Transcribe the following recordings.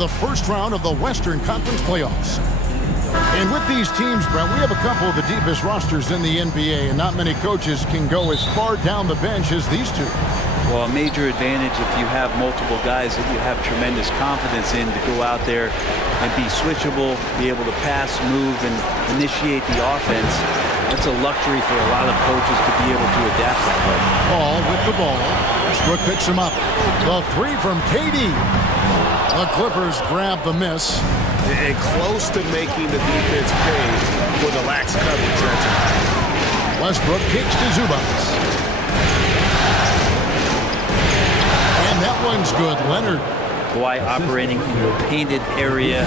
The first round of the Western Conference playoffs. And with these teams, Brent, we have a couple of the deepest rosters in the NBA, and not many coaches can go as far down the bench as these two. Well, a major advantage if you have multiple guys that you have tremendous confidence in to go out there and be switchable, be able to pass, move, and initiate the offense. That's a luxury for a lot of coaches to be able to adapt that way. Paul with the ball. Westbrook picks him up. The three from KD. The Clippers grab the miss. And close to making the defense pay for the lax coverage that time. Westbrook kicks to Zubats. And that one's good. Leonard. Kawhi operating in the painted area,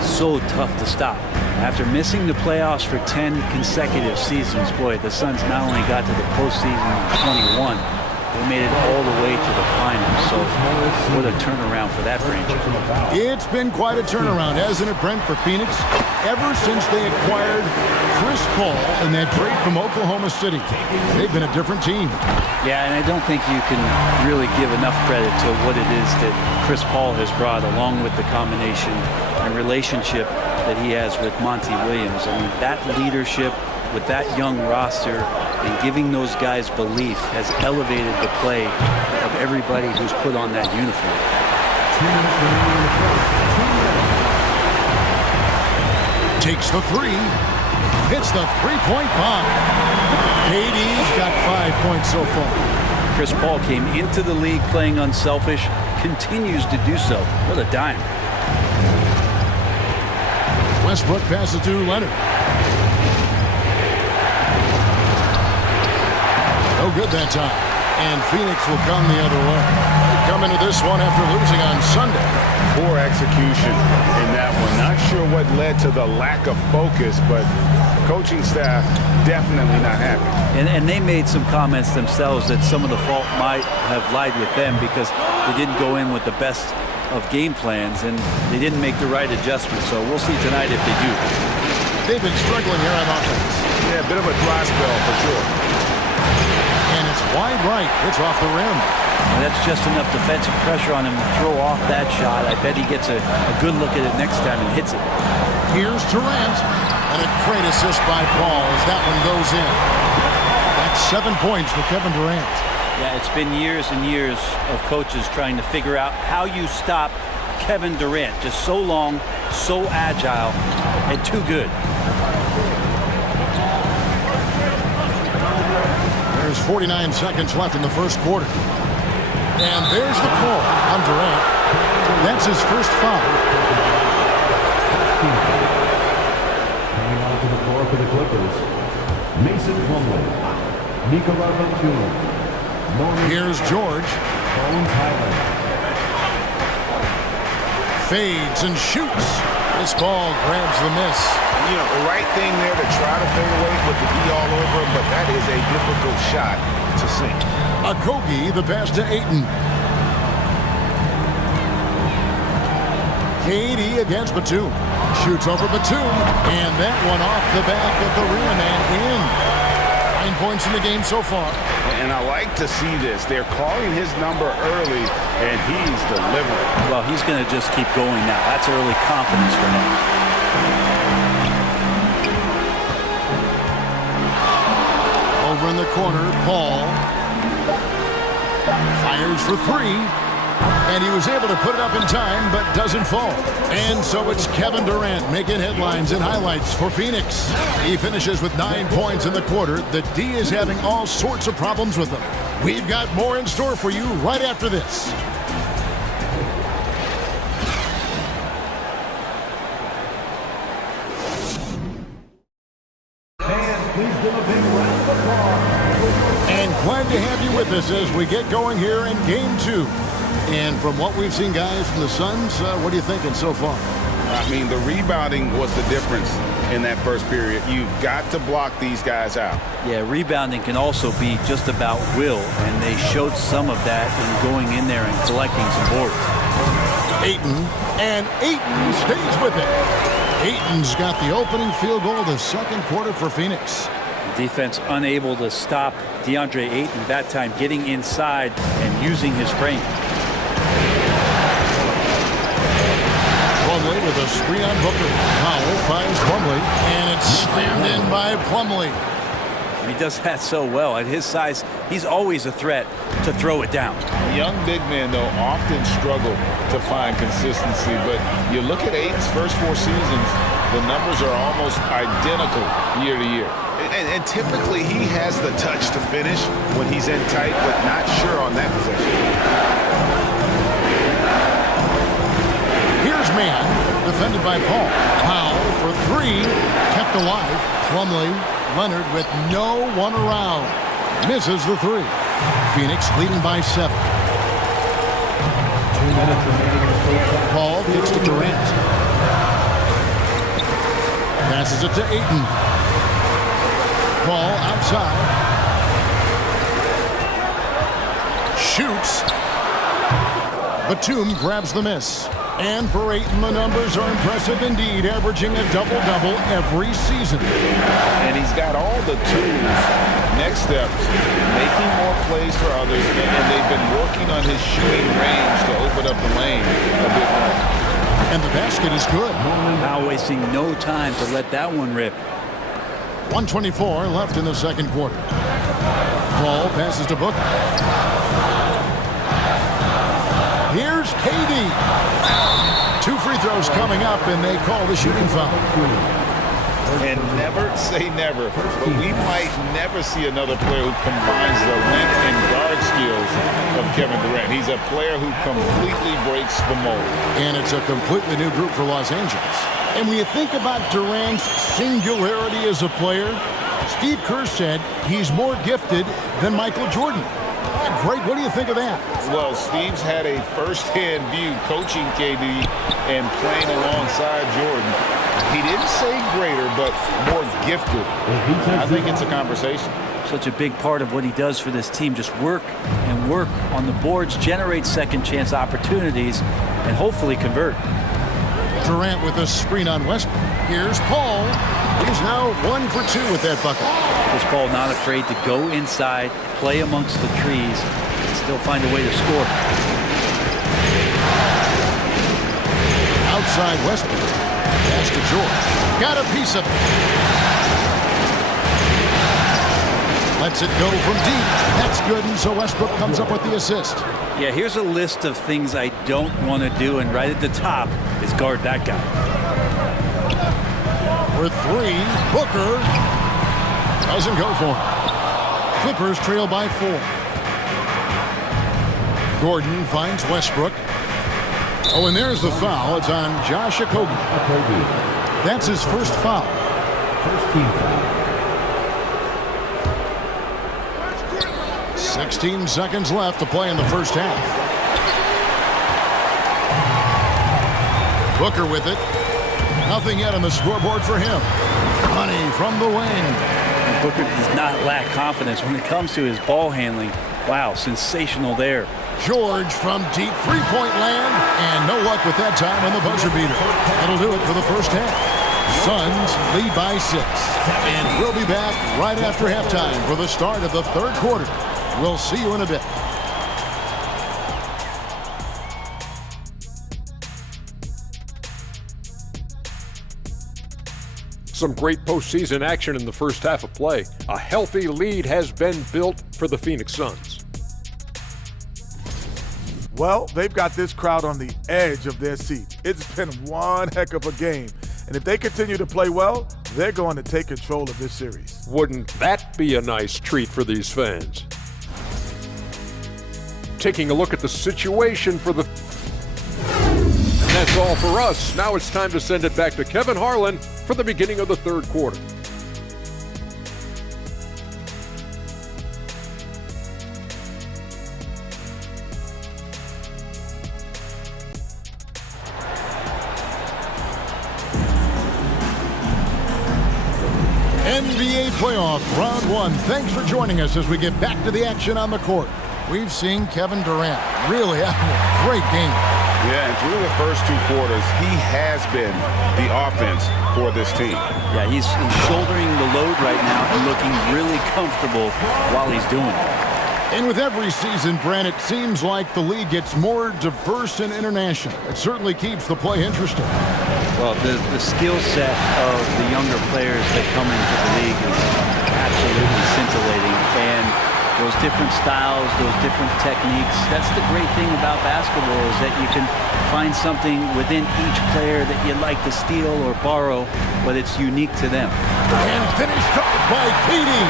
so tough to stop. After missing the playoffs for 10 consecutive seasons, boy, the Suns not only got to the postseason in 21, they made it all the way to the finals. So what a turnaround for that franchise. It's been quite a turnaround, hasn't it, Brent, for Phoenix? Ever since they acquired Chris Paul in that trade from Oklahoma City, they've been a different team. Yeah, and I don't think you can really give enough credit to what it is that Chris Paul has brought, along with the combination and relationship that he has with Monty Williams. I mean, that leadership with that young roster and giving those guys belief has elevated the play of everybody who's put on that uniform. Takes the three. Hits the three-point bomb. KD's got 5 points so far. Chris Paul came into the league playing unselfish, continues to do so. What a dime. Westbrook passes to Leonard. No good that time. And Phoenix will come the other way. They come into this one after losing on Sunday. Poor execution in that one. Not sure what led to the lack of focus, but coaching staff definitely not happy. And they made some comments themselves that some of the fault might have lied with them because they didn't go in with the best of game plans and they didn't make the right adjustments. So we'll see tonight if they do. They've been struggling here on offense. Yeah, a bit of a dry spell for sure. And it's wide right. It's off the rim. And that's just enough defensive pressure on him to throw off that shot. I bet he gets a good look at it next time and hits it. Here's Durant. And a great assist by Paul as that one goes in. That's 7 points for Kevin Durant. Yeah, it's been years and years of coaches trying to figure out how you stop Kevin Durant. Just so long, so agile, and too good. There's 49 seconds left in the first quarter. And there's the call on Durant. That's his first foul. Coming onto the floor for the Clippers, Mason Plumlee, Nikola Batum. Here's George. Fades and shoots. This ball grabs the miss. You know, the right thing there to try to fade away with the D all over him, but that is a difficult shot to sink. Okogie, the pass to Ayton. KD against Batum. Shoots over Batum, and that one off the back of the rim and in. 9 points in the game so far. And I like to see this. They're calling his number early, and he's delivering. Well, he's going to just keep going now. That's early confidence for him. Over in the corner, Paul fires for three. And he was able to put it up in time, but doesn't fall. And so it's Kevin Durant making headlines and highlights for Phoenix. He finishes with 9 points in the quarter. The D is having all sorts of problems with them. We've got more in store for you right after this. Fans, please give a big round of applause. And glad to have you with us as we get going here in Game 2. And from what we've seen, guys, from the Suns, what are you thinking so far? I mean, the rebounding was the difference in that first period. You've got to block these guys out. Yeah, rebounding can also be just about will, and they showed some of that in going in there and collecting some boards. Ayton, and Ayton stays with it. Ayton's got the opening field goal of the second quarter for Phoenix. Defense unable to stop DeAndre Ayton, that time getting inside and using his frame. with a screen on Booker. Powell finds Plumlee, and it's slammed in by Plumlee. He does that so well. At his size, he's always a threat to throw it down. Young big men, though, often struggle to find consistency. But you look at Ayton's first 4 seasons, the numbers are almost identical year to year. And typically he has the touch to finish when he's in tight, but not sure on that possession. Here's man, defended by Paul. Powell for 3, kept alive. Plumlee, Leonard with no one around. Misses the 3. Phoenix leading by 7. 2 minutes remaining in the first half. Paul gets to Durant. Passes it to Ayton. Paul outside. Shoots. Batum grabs the miss. And for Ayton, the numbers are impressive indeed, averaging a double-double every season. And he's got all the tools. Next steps, making more plays for others, and they've been working on his shooting range to open up the lane a bit more. And the basket is good. Now wasting no time to let that one rip. 1:24 left in the second quarter. Paul passes to Booker. Here's KD. 2 free throws coming up, and they call the shooting foul. And never say never, but we might never see another player who combines the length and guard skills of Kevin Durant. He's a player who completely breaks the mold. And it's a completely new group for Los Angeles. And when you think about Durant's singularity as a player, Steve Kerr said he's more gifted than Michael Jordan. Great. What do you think of that? Well, Steve's had a first-hand view coaching KD and playing alongside Jordan. He didn't say greater, but more gifted. I think it's a conversation. Such a big part of what he does for this team. Just work and work on the boards, generate second chance opportunities, and hopefully convert. Durant with a screen on Westbrook. Here's Paul. He's now 1 for 2 with that bucket. This Paul not afraid to go inside, play amongst the trees, and still find a way to score. Outside Westbrook. Pass to George. Got a piece of it. Lets it go from deep. That's good, and so Westbrook comes up with the assist. Yeah, here's a list of things I don't want to do, and right at the top is guard that guy. For 3, Booker doesn't go for it. Clippers trail by 4. Gordon finds Westbrook. Oh, and there's the foul. It's on Josh Okogie. That's his first foul. First team foul. 16 seconds left to play in the first half. Booker with it. Nothing yet on the scoreboard for him. Money from the wing. Booker does not lack confidence when it comes to his ball handling. Wow, sensational there. George from deep three-point land, and no luck with that time on the buzzer beater. That'll do it for the first half. Suns lead by 6. And we'll be back right after halftime for the start of the third quarter. We'll see you in a bit. Some great postseason action in the first half of play. A healthy lead has been built for the Phoenix Suns. Well, they've got this crowd on the edge of their seats. It's been one heck of a game. And if they continue to play well, they're going to take control of this series. Wouldn't that be a nice treat for these fans? Taking a look at the situation for the... And that's all for us. Now it's time to send it back to Kevin Harlan for the beginning of the third quarter. NBA playoff round 1. Thanks for joining us as we get back to the action on the court. We've seen Kevin Durant really having a great game. Yeah, and through the first 2 quarters, he has been the offense for this team. Yeah, he's shouldering the load right now and looking really comfortable while he's doing it. And with every season, Brent, it seems like the league gets more diverse and international. It certainly keeps the play interesting. Well, the skill set of the younger players that come into the league is absolutely scintillating. And those different styles, those different techniques, that's the great thing about basketball, is that you can find something within each player that you'd like to steal or borrow, but it's unique to them. And finished off by Keating.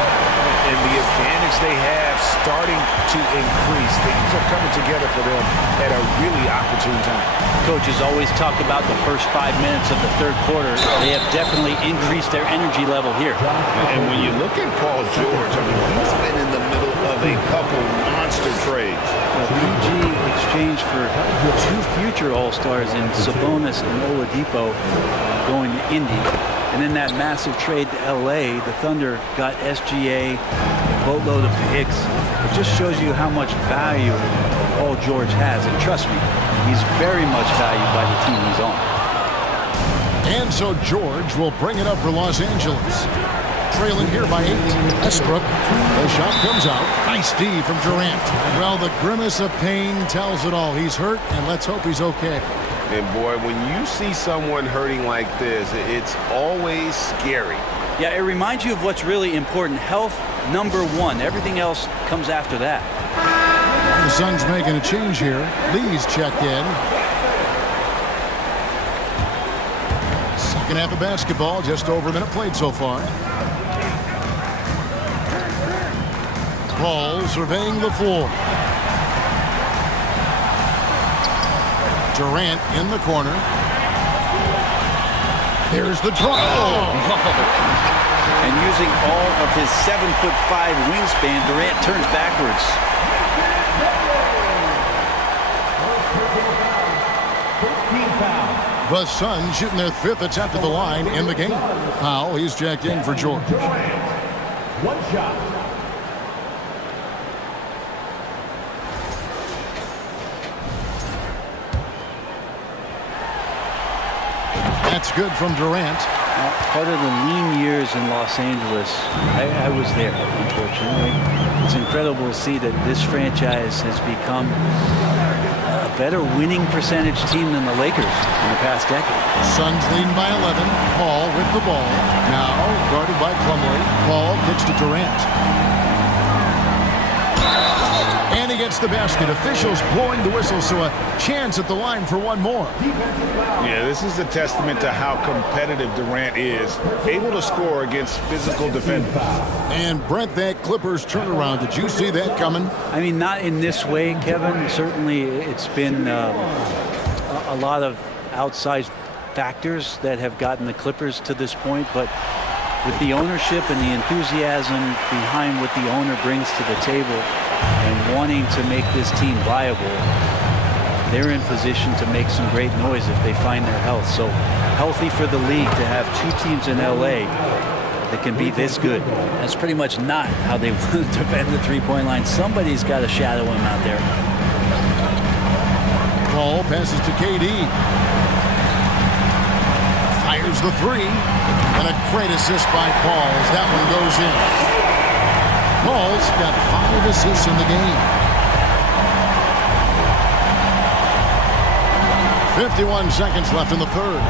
And the advantage they have starting to increase. Things are coming together for them at a really opportune time. Coaches always talk about the first 5 minutes of the third quarter. They have definitely increased their energy level here. And when you look at Paul George, I mean, he's been in the middle of a couple monster trades. PG exchanged for 2 future All-Stars in Sabonis and Oladipo going to Indy. And then that massive trade to L.A., the Thunder got SGA, a boatload of picks. It just shows you how much value Paul George has. And trust me, he's very much valued by the team he's on. And so George will bring it up for Los Angeles. Trailing here by 8. Westbrook. The shot comes out. Nice D from Durant. Well, the grimace of pain tells it all. He's hurt, and let's hope he's okay. And boy, when you see someone hurting like this, it's always scary. Yeah, it reminds you of what's really important. Health, number one. Everything else comes after that. The Suns making a change here. Lee's checked in. Second half of basketball, just over a minute played so far. Paul surveying the floor. Durant in the corner. There's the draw. And using all of his 7'5" wingspan, Durant turns backwards. The Suns shooting their 5th attempt at the line in the game. Powell, he's checked in for George. One shot. That's good from Durant. Part of the lean years in Los Angeles, I was there, unfortunately. It's incredible to see that this franchise has become a better winning percentage team than the Lakers in the past decade. Suns leading by 11. Paul with the ball. Now guarded by Plumlee. Paul kicks to Durant. And he gets the basket. Officials blowing the whistle, so a chance at the line for one more. Yeah, this is a testament to how competitive Durant is, able to score against physical defenders. And Brent, that Clippers turnaround, did you see that coming? I mean, not in this way, Kevin. Certainly it's been a lot of outsized factors that have gotten the Clippers to this point, but with the ownership and the enthusiasm behind what the owner brings to the table and wanting to make this team viable, they're in position to make some great noise if they find their health. So healthy for the league to have 2 teams in LA that can be this good. That's pretty much not how they want to defend the three-point line. Somebody's got to shadow him out there. Paul passes to KD. Fires the 3. And a great assist by Paul as that one goes in. Paul's got 5 assists in the game. 51 seconds left in the third.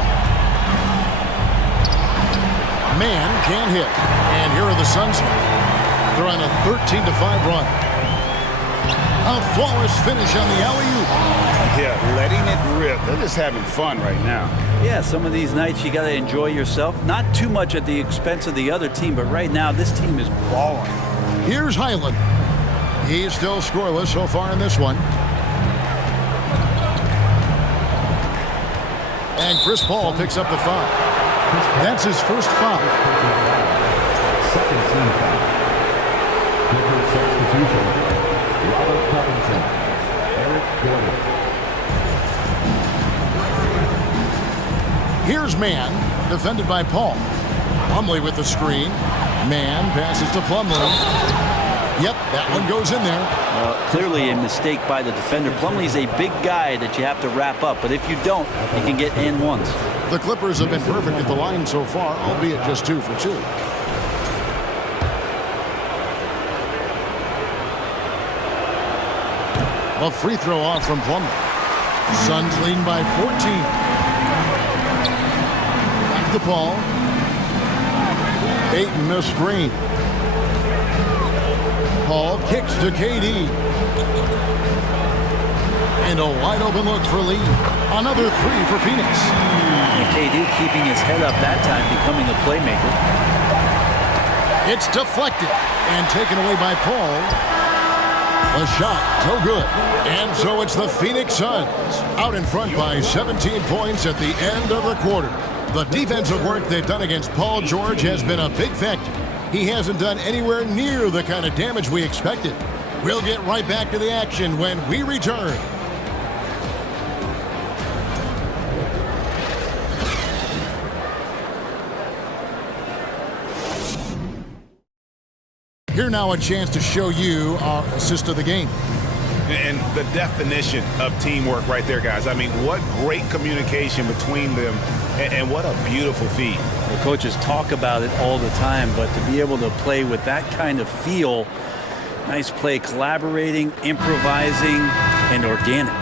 Man can't hit. And here are the Suns. They're on a 13-5 run. A flawless finish on the alley-oop. Yeah, letting it rip. They're just having fun right now. Yeah, some of these nights you got to enjoy yourself. Not too much at the expense of the other team, but right now this team is balling. Here's Highland. He's still scoreless so far in this one. And Chris Paul picks up the foul. That's his first foul. Second team foul. Clippers substitution. Robert Covington. Eric Gordon. Here's Mann, defended by Paul. Plumlee with the screen. Mann passes to Plumlee. Yep, that one goes in there. Clearly a mistake by the defender. Plumlee's a big guy that you have to wrap up, but if you don't, you can get and ones. The Clippers have been perfect at the line so far, albeit just 2 for 2. A free throw off from Plumlee. Suns lead by 14. Back to Paul. Ayton missed screen. Paul kicks to KD. And a wide open look for Lee. Another three for Phoenix. And KD keeping his head up that time, becoming a playmaker. It's deflected and taken away by Paul. The shot, no good. And so it's the Phoenix Suns out in front by 17 points at the end of the quarter. The defensive work they've done against Paul George has been a big factor. He hasn't done anywhere near the kind of damage we expected. We'll get right back to the action when we return. Here now a chance to show you our assist of the game. And the definition of teamwork right there, guys. I mean, what great communication between them, and what a beautiful feed. The coaches talk about it all the time, but to be able to play with that kind of feel, nice play, collaborating, improvising, and organic.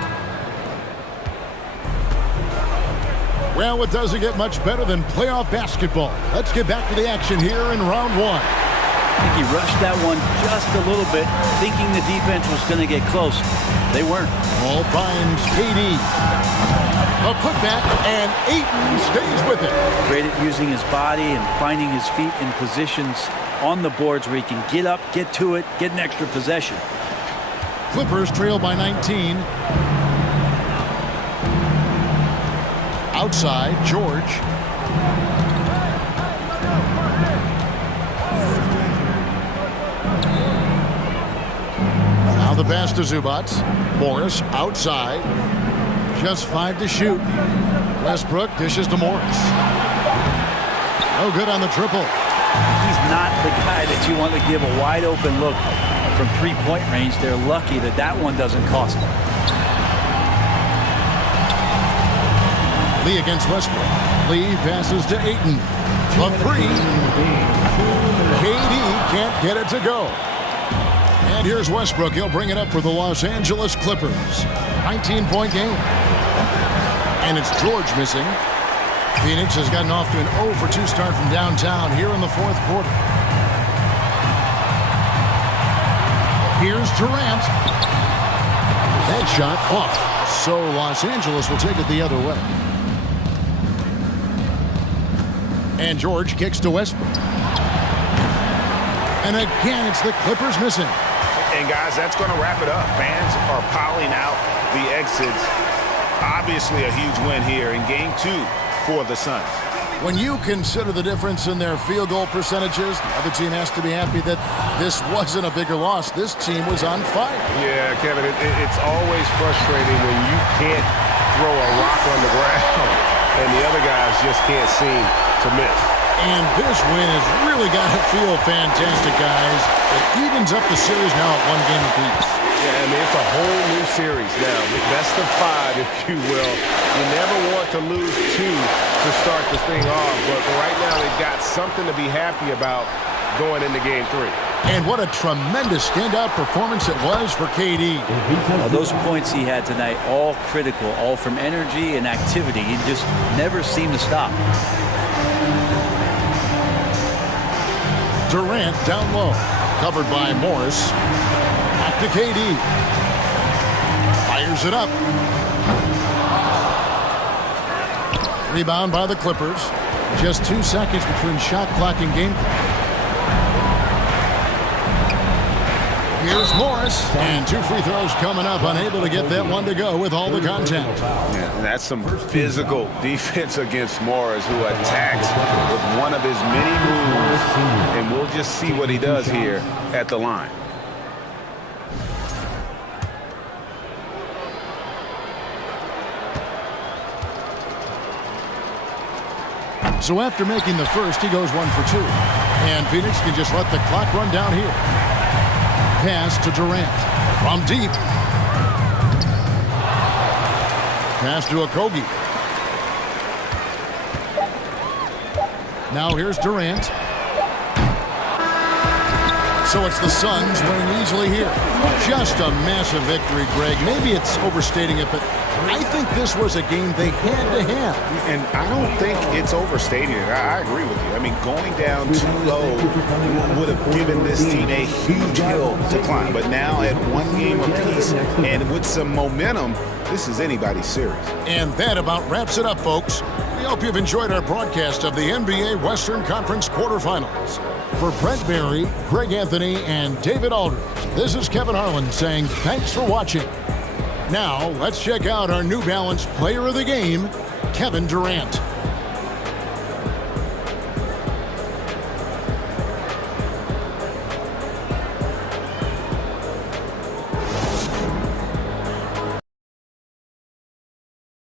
Well, it doesn't get much better than playoff basketball. Let's get back to the action here in round one. I think he rushed that one just a little bit, thinking the defense was going to get close. They weren't. Ball finds KD. A putback, and Ayton stays with it. Great at using his body and finding his feet in positions on the boards where he can get up, get to it, get an extra possession. Clippers trail by 19. Outside, George. Now the pass to Zubac. Morris outside. Just 5 to shoot. Westbrook dishes to Morris. No good on the triple. He's not the guy that you want to give a wide open look from three-point range. They're lucky that that one doesn't cost them. Lee against Westbrook. Lee passes to Ayton. A three. KD can't get it to go. And here's Westbrook. He'll bring it up for the Los Angeles Clippers. 19-point game. And it's George missing. Phoenix has gotten off to an 0 for 2 start from downtown here in the fourth quarter. Here's Durant. That shot off. So Los Angeles will take it the other way. And George kicks to Westbrook. And again, it's the Clippers missing. And guys, that's going to wrap it up. Fans are piling out the exits. Obviously a huge win here in game 2 for the Suns. When you consider the difference in their field goal percentages, the other team has to be happy that this wasn't a bigger loss. This team was on fire. Yeah, Kevin, it's always frustrating when you can't throw a rock on the ground and the other guys just can't seem to miss. And this win has really got to feel fantastic, guys. It evens up the series now at 1 game apiece. Yeah, I mean, it's a whole new series now. Best of 5, if you will. You never want to lose 2 to start this thing off, but right now they've got something to be happy about going into game 3. And what a tremendous standout performance it was for KD. Well, those points he had tonight, all critical, all from energy and activity. He just never seemed to stop. Durant down low, covered by Morris. Back to KD. Fires it up. Rebound by the Clippers. Just 2 seconds between shot clock and game clock. Here's Morris, and 2 free throws coming up, unable to get that one to go with all the contact. Yeah, and that's some physical defense against Morris, who attacks with one of his many moves, and we'll just see what he does here at the line. So after making the first, he goes 1 for 2. And Phoenix can just let the clock run down here. Pass to Durant from deep. Pass to Okogie. Now here's Durant. So it's the Suns winning easily here. Just a massive victory, Greg. Maybe it's overstating it, but I think this was a game they had to have. And I don't think it's overstating it. I agree with you. I mean, going down too low would have given this team a huge hill to climb. But now at one game apiece and with some momentum, this is anybody's series. And that about wraps it up, folks. We hope you've enjoyed our broadcast of the NBA Western Conference quarterfinals. For Brent Barry, Greg Anthony, and David Aldridge, this is Kevin Harlan saying thanks for watching. Now, let's check out our New Balance Player of the Game, Kevin Durant.